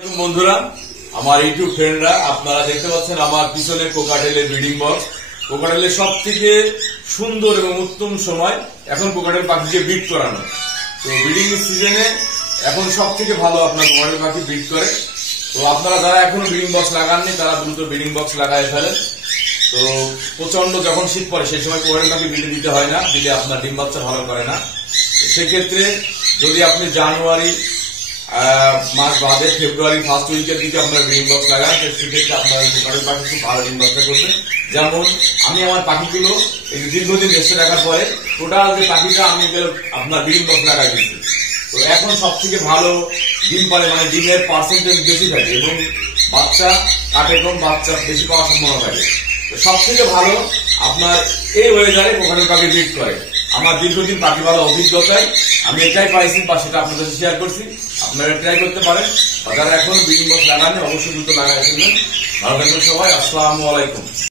বন্ধুরা, আমার ইউটিউব ফ্রেন্ডরা, আপনারা দেখতে পাচ্ছেন আমার পিছনে কোকাটেলের ব্রিডিং বক্স। কোকাটেলের সব থেকে সুন্দর এবং উত্তম সময় এখন কোকাটেল পাখিকে ব্রিড করানো। তো ব্রিডিং সিজনে এখন সব থেকে ভালো আপনার কোকাটেল পাখি ব্রিড করে। তো আপনারা যারা এখনো ব্রিডিং বক্স লাগাননি তারা দ্রুত ব্রিডিং বক্স লাগায় ফেলেন। তো প্রচন্ড যখন শীত পড়ে সেই সময় কোকাটেল পাখি ব্রিডে দিতে হয় না, দিলে আপনার ডিম বাচ্চা ভালো করে না। সেক্ষেত্রে যদি আপনি জানুয়ারি মাস বাদে ফেব্রুয়ারি ফার্স্ট উইকের দিকে আপনার ব্রিডিং বক্স লাগান, সেক্ষেত্রে আপনার কোকাটেল পাখি খুব ভালো ডিম বাচ্চা করবে। যেমন আমি আমার পাখিগুলো এই দীর্ঘদিন রেস্টে রাখার পরে টোটাল যে পাখিটা আমি আপনার ব্রিডিং বক্স লাগাই দিচ্ছি। তো এখন সব থেকে ভালো ডিম পারে, মানে ডিমের পার্সেন্টেজ বেশি থাকে এবং বাচ্চা কাটে কম, বাচ্চা বেশি পাওয়ার সম্ভাবনা থাকে। তো সব থেকে ভালো আপনার এই ওয়েদারে কোকাটেল পাখি ব্রিড করে। আমার দীর্ঘদিন পাখি ভালো অভিজ্ঞতায় আমি এটাই পাইছি বা সেটা আপনাদের সাথে শেয়ার করছি। আপনারা ট্রাই করতে পারেন। যারা এখন ব্রিডিং বক্স লাগান অবশ্যই দ্রুত লাগাই ফেলবেন। ভালো থাকবেন সবাই। আসসালামু আলাইকুম।